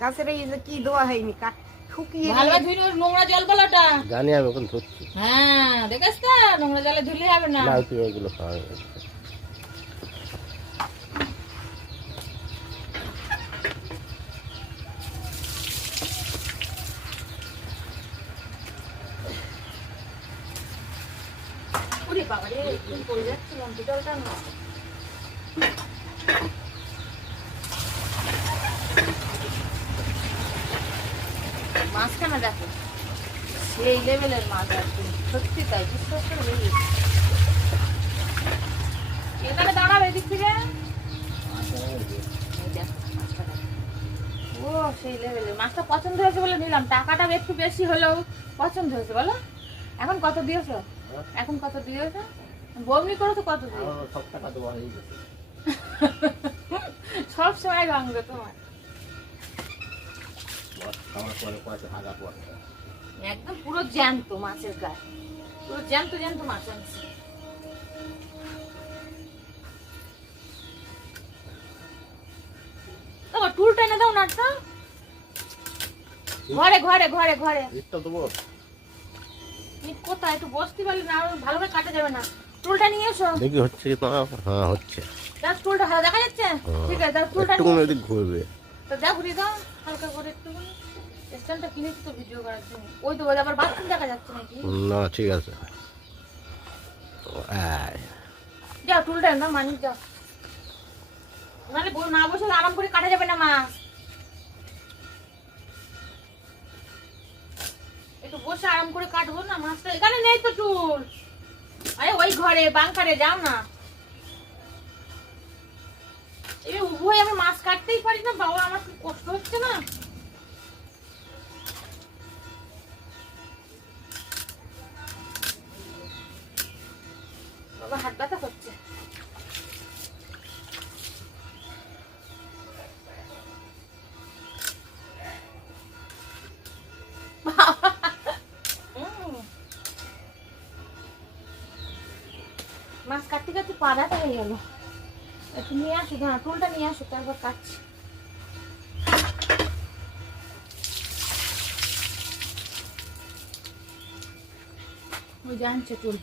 গাছের এই যে কি দেওয়া হয়নি শুকিয়ে ভালো ধুই নোংরা জল গলাটা জানি আমি এখন ধরছি। হ্যাঁ দেখাস তো নোংরা জলে ধুলে হবে না। না তুই ওইগুলো খাওয়া ওরে বাবা রে একটু পড়ে যাচ্ছে লঙ্কা জলটা না। মাছখানা দেখো সেই লেভেলের মাছ আছে সত্যি তাই বিশ্বাস করে এখানে দাঁড়াবে এদিক থেকে ও সেই লেভেলের মাছটা পছন্দ হয়েছে বলে নিলাম। টাকাটা একটু বেশি হলেও পছন্দ হয়েছে বলো। এখন কত দিয়েছো? এখন কত দিয়েছো? বমনি করো তো কত দিয়েছো? সব টাকা দেওয়া হয়ে গেছে। সব সময় ভাঙবে তোমার একদম পুরো জ্যান্ত মাছের গায়ে পুরো জ্যান্ত জ্যান্ত মাছ আনছে। তোমার টুলটা এনে দাও না তো ঘরে ঘরে ঘরে ঘরে ইটটা দেবো ইট কোথায় একটু বসতে পারলে না ভালো করে কাটা যাবে না। টুলটা নিয়ে এসো দেখি হচ্ছে কি তোমার। হ্যাঁ হচ্ছে। তার টুলটা ভালো দেখা যাচ্ছে ঠিক আছে তার টুলটা একটু এদিক ঘুরবে তো যা ঘুরিয়ে দাও হালকা করে একটু স্ট্যান্ডটা কিনেছি তো ভিডিও করার জন্য। ওই তো আবার বাথরুম দেখা যাচ্ছে নাকি না ঠিক আছে। যাও টুলটা না মানি যাও নাহলে না বসে আরাম করে কাটা যাবে না মাছ। একটু বসে আরাম করে কাটবো না মাছটা। এখানে নেই তো টুল। আরে ওই ঘরে বাংকারে যাও না। এই উভয় আমি মাছ কাটতেই পারি না বাবা আমার খুব কষ্ট হচ্ছে না। বাবা হাত ব্যথা করছে। মাছ কাটতে কাটতে পা ব্যথা হয়ে গেল। একটু নিয়ে আসো না টুলটা নিয়ে আসো তারপর কাটছি। ওই জানছে টুল